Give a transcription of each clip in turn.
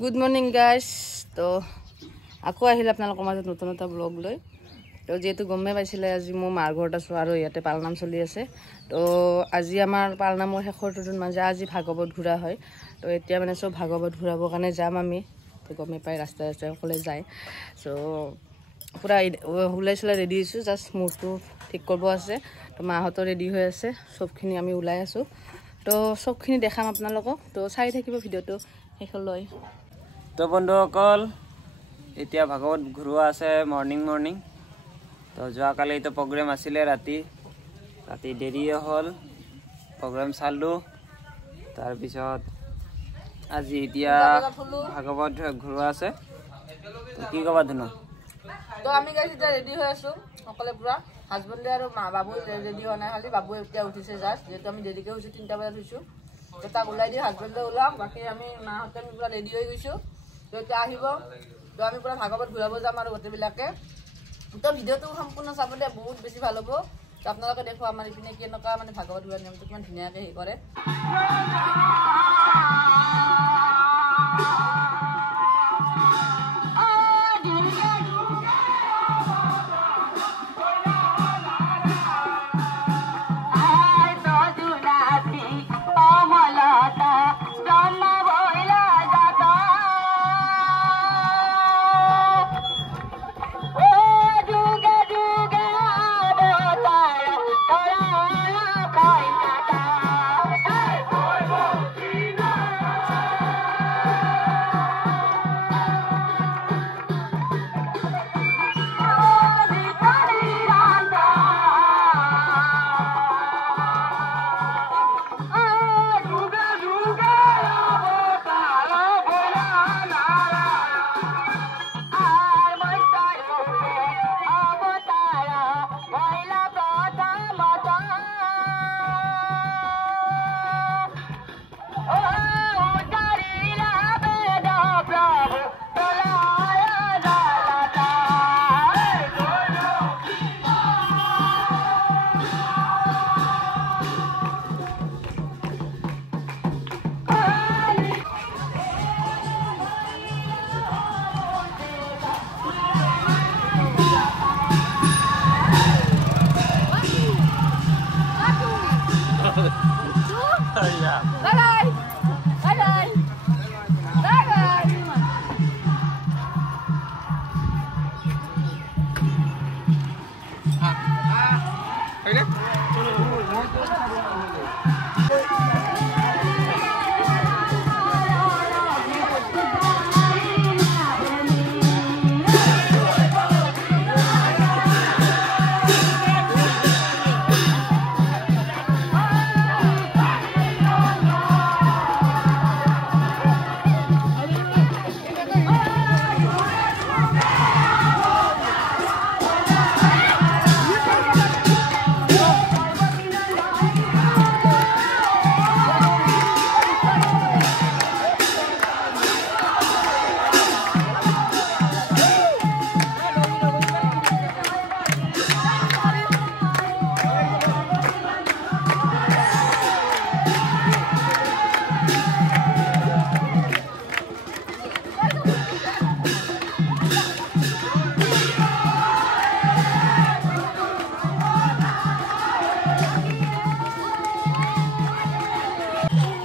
Good morning guys. তো আকৌ আহিলে আপোনালোকৰ মাজত নতুন এটা ব্লগ লৈ। তো যিহেতু গমেই পাইছিলে আজি মোৰ মাৰ ঘৰত আছোঁ আৰু ইয়াতে পালনাম চলি আছে। তো আজি আমাৰ পালনামৰ শেষৰ দুদিন মাজে আজি ভাগৱত ঘূৰা হয়। তো এতিয়া মানে চব ভাগৱত ঘূৰাবৰ কাৰণে যাম আমি। তো গমেই পাই ৰাস্তাই ৰাস্তাই সকলে যায়। চ' পূৰা ওলাই চলাই ৰেডি হৈছোঁ, জাষ্ট মূৰটো ঠিক কৰিব আছে। তো মাহঁতো ৰেডি হৈ আছে, চবখিনি আমি ওলাই আছোঁ। তো চবখিনি দেখাম আপোনালোকক, তো চাই থাকিব ভিডিঅ'টো শেষলৈ। তো বন্ধুসকল এতিয়া ভাগৱত ঘূৰোৱা আছে মৰ্নিং। তো যোৱাকালি তো প্ৰগ্ৰেম আছিলে ৰাতি দেৰিয়ে হ'ল, প্ৰগ্ৰেম চালোঁ। তাৰপিছত আজি এতিয়া ভাগৱত ঘূৰোৱা আছে। কি ক'বা ধুনু? তো আমি গাইজ এতিয়া ৰেডি হৈ আছোঁ সকলে পূৰা। হাজবেণ্ডে আৰু বাবু ৰেডি হোৱা নাই, খালি বাবু এতিয়া উঠিছে জাষ্ট। যিহেতু আমি দেৰিকৈ হৈছোঁ, 3টা বজাত হৈছোঁ। তো তাক ওলাই দি হাজবেণ্ডে ওলাওক, বাকী আমি মাহঁতে আমি পূৰা ৰেডি হৈ গৈছোঁ। তো এতিয়া আহিব, তো আমি পূৰা ভাগৱত ঘূৰাব যাম আৰু গোটেইবিলাকে। তো ভিডিঅ'টো সম্পূৰ্ণ চাব দে, বহুত বেছি ভাল হ'ব। তো আপোনালোকে দেখো আমাৰ ইপিনে কেনেকুৱা মানে ভাগৱত ঘূৰা নিয়মটো কিমান ধুনীয়াকৈ হেৰি কৰে।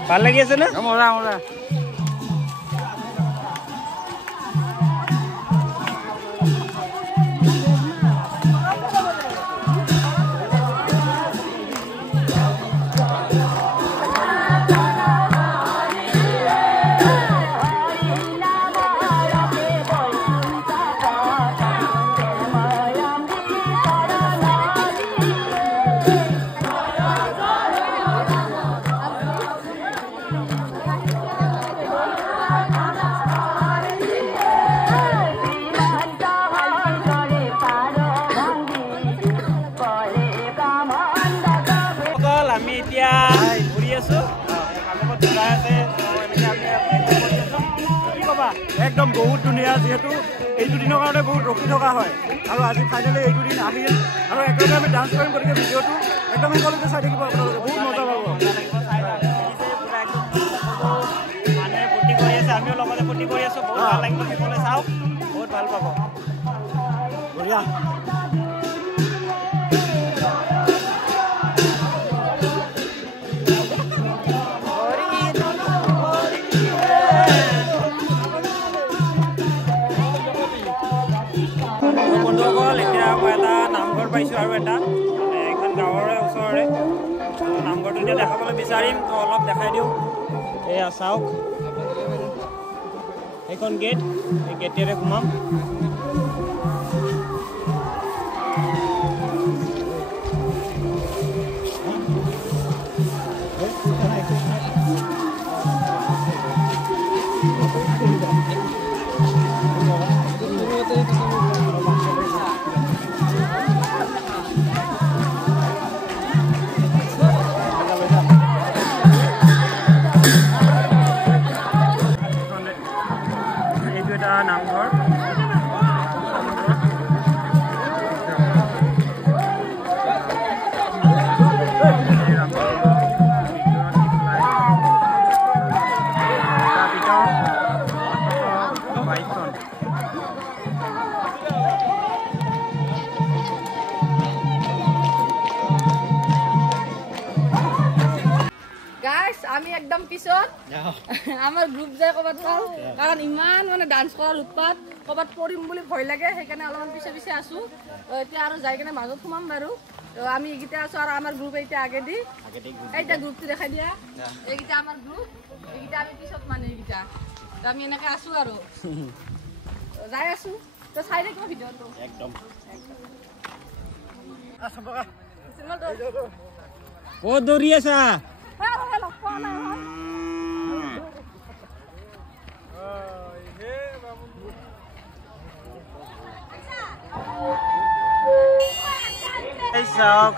ভাল লাগি আছে না? মজা মজা। আমি এতিয়া ঘূৰি আছো, ভাগৱত ঘূৰাই আছে। কি ক'বা? একদম বহুত ধুনীয়া, যিহেতু এই দুদিনৰ কাৰণে বহুত ৰখি থকা হয় আৰু আজি ফাইনেলি এই দুদিন আহিল আৰু একেলগে আমি ডান্স কৰিম। গতিকে ভিডিঅ'টো একদম সকলোকে চাই থাকিব, আপোনালোকে বহুত মজা পাব। মানুহে ফূৰ্তি কৰি আছে, আমিও লগতে ফূৰ্তি কৰি আছো। ভাল লাগিব সেইফালে চাওক বহুত ভাল পাব বঢ়িয়া বন্ধুসকল এতিয়া মই এটা নামঘৰ পাইছোঁ আৰু এটা এখন গাঁৱৰে ওচৰৰে নামঘৰটো এতিয়া দেখাবলৈ বিচাৰিম তো অলপ দেখাই দিওঁ এয়া চাওক এইখন গেট এই গেটেৰে সোমাম নামঘৰ আমি একদম পিছত আমার গ্রুপ যায় কবাত ভাল কারণ ইমান মানে ডান্স করার উৎপাত কবাত পড়িম বলে ভয় লাগে সেইকাৰণে অলপমান পিছে পিছে আছো এতিয়া আৰু যাই কিনে মাজত সোমাম বাৰু তো আমি এইগিটা আছো আৰু আমাৰ গ্ৰুপ এইটা আগে দি এইটা গ্ৰুপটো দেখাই দিয়া এইগিটা আমাৰ গ্ৰুপ এইগিটা আমি পিছত মানে এইগিটা তো আমি এনেকে আছো আৰু যাই আছো তো চাই দেখিব ভিডিঅটো একদম ও দৌৰি আছা চাওক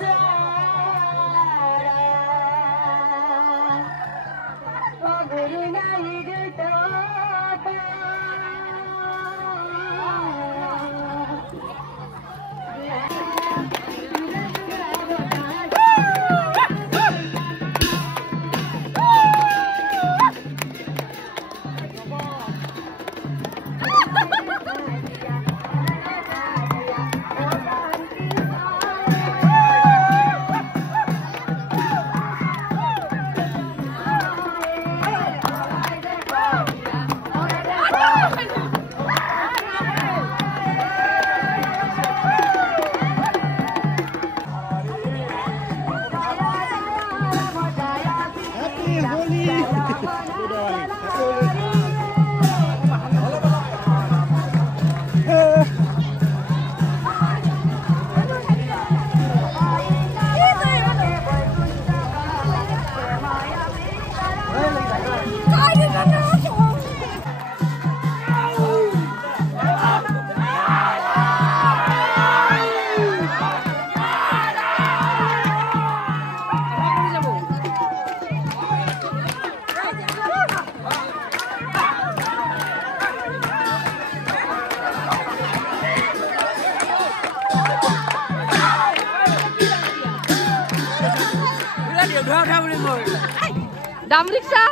দাম ৰিক্সা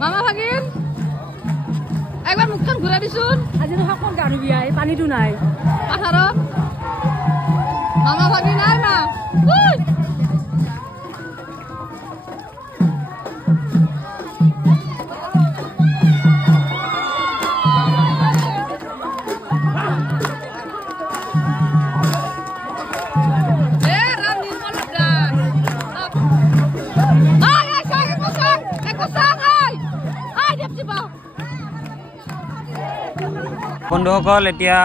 মামা ভাগিন একবাৰ মুখখান ঘুৰে দিছুন আজি তো সকল গাড়ি বিয়াই পানিটো নাই পাথাৰত মামা ভাগিন নাই মা বন্ধুসকল এতিয়া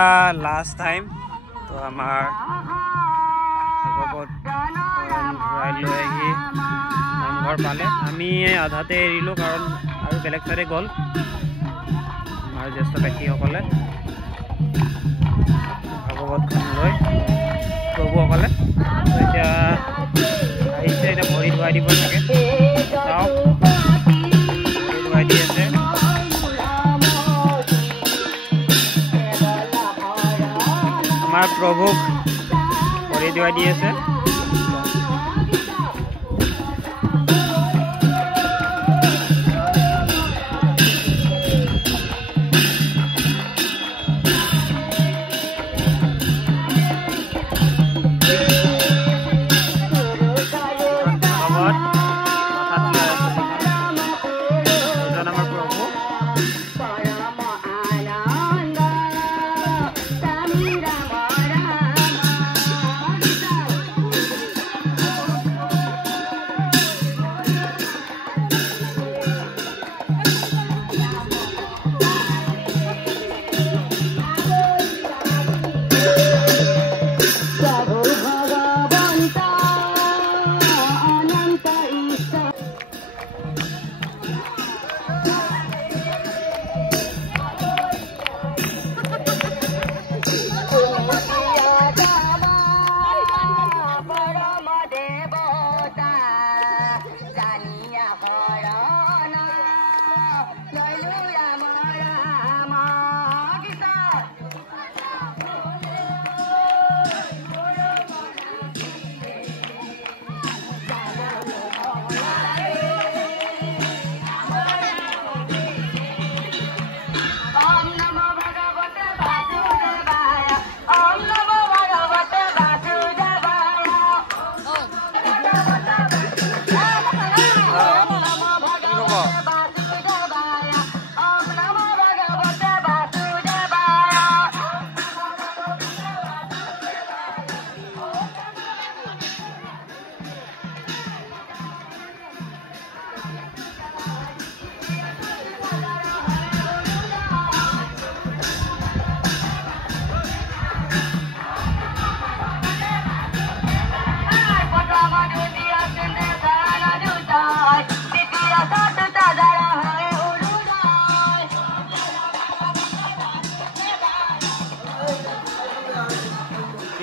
লাষ্ট টাইম তো আমাৰ ভাগৱত ঘূৰাই লৈ আহি নামঘৰ পালে আমি আধাতে এৰিলোঁ কাৰণ আৰু বেলেগ চাইডে গ'ল আমাৰ জ্যেষ্ঠ ব্যক্তিসকলে ভাগৱতখন লৈ প্ৰভুসকলে এতিয়া আহিছে এতিয়া ভৰি ধুৱাই দিব চাগে চাওক ভৰি ধুৱাই দি আছে আমাৰ প্ৰভুক ভৰি ধুৱাই দি আছে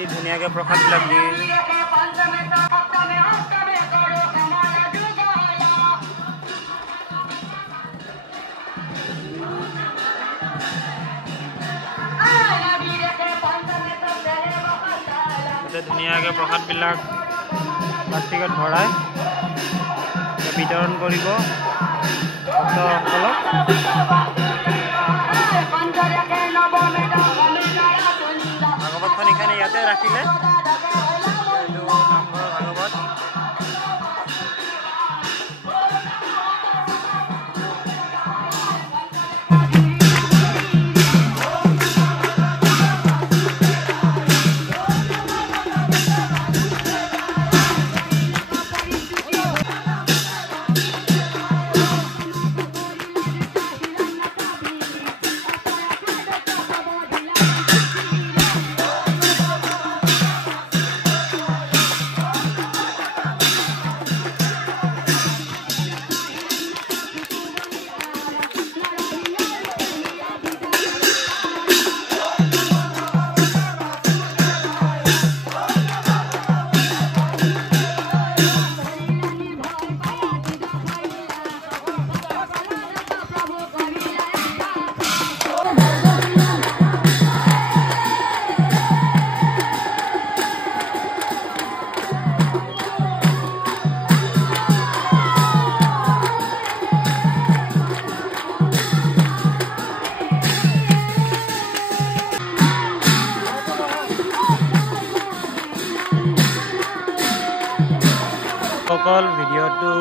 ধুনীয়াকৈ প্ৰসাদবিলাক দি ধুনীয়াকৈ প্ৰসাদবিলাক প্লাষ্টিকত ভৰাই বিতৰণ কৰিব ভক্তসকলক ভাগৱতখন এইখানে ইয়াতে ৰাখিলে এইটো নামঘৰ ভাগৱত সকল ভিডিঅ'টো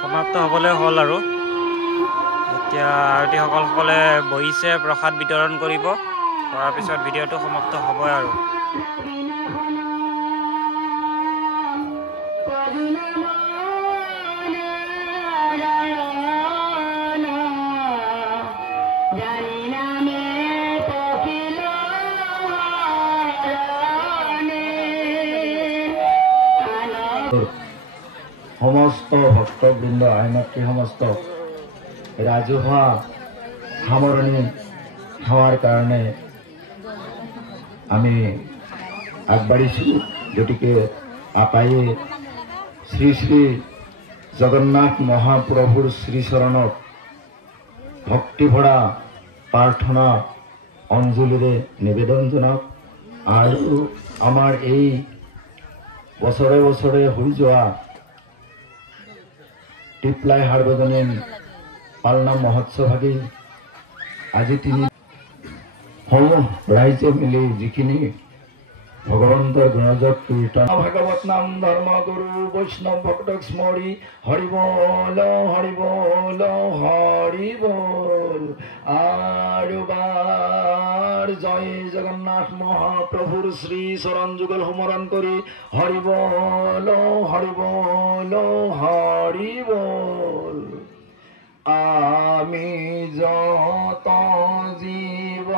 সমাপ্ত হ'বলৈ হ'ল আৰু এতিয়া আৰতীসকলে বহিছে প্ৰসাদ বিতৰণ কৰিব কৰাৰ পিছত ভিডিঅ'টো সমাপ্ত হ'বই আৰু জানি না সমস্ত ভক্তবৃন্দ আইমাতৃ সমস্ত ৰাজহুৱা সামৰণি সেৱাৰ কাৰণে আমি আগবাঢ়িছোঁ। গতিকে আপায়ে শ্ৰী শ্ৰী জগন্নাথ মহাপ্ৰভুৰ শ্ৰীচৰণত ভক্তিভৰা প্ৰাৰ্থনা অঞ্জলিৰে নিবেদন জনাওক। আৰু আমাৰ এই বছৰে বছৰে হৈ যোৱা টিপলাই সাৰ্বজনীন পালনাম মহোৎসৱ আজি সমূহ ৰাইজে মিলি যিখিনি ভগৱন্তৰ গুণজপ কীৰ্তন ভাগৱত নাম ধৰ্ম গুৰু বৈষ্ণৱ ভক্তক স্মৰি হৰি বল হৰি বল হৰি বল। আৰু বাৰ জয় জগন্নাথ মহাপ্ৰভুৰ শ্ৰী চৰণ যুগল সুমৰণ কৰি হৰি বল হৰি বল হৰি বল। আমি যত জীৱ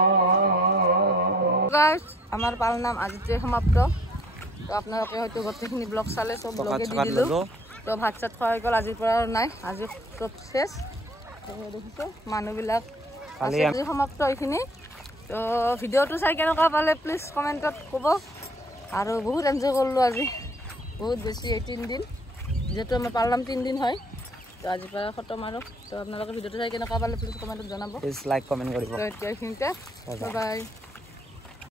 আমাৰ পালনাম আজিতে সমাপ্ত। তো আপোনালোকে হয়তো গোটেইখিনি ব্লগ চালে, চব ব্লগে দি দিলোঁ। তো ভাত চাত খোৱা হৈ গ'ল, আজিৰ পৰা নাই, আজি চব শেষ। দেখিছোঁ মানুহবিলাক আজি সমাপ্ত এইখিনি। তো ভিডিঅ'টো চাই কেনেকুৱা পালে প্লিজ কমেণ্টত ক'ব। আৰু বহুত এনজয় কৰিলোঁ আজি, বহুত বেছি। এই 3 দিন যিহেতু আমাৰ পালনাম 3 দিন হয়, তো আজিৰ পৰা খতম আৰু। তো আপোনালোকে ভিডিঅ'টো চাই কেনেকুৱা পালে প্লিজ কমেণ্টত জনাব, প্লিজ লাইক কমেণ্ট কৰিব। তো এতিয়া এইখিনিতে বাই বাই।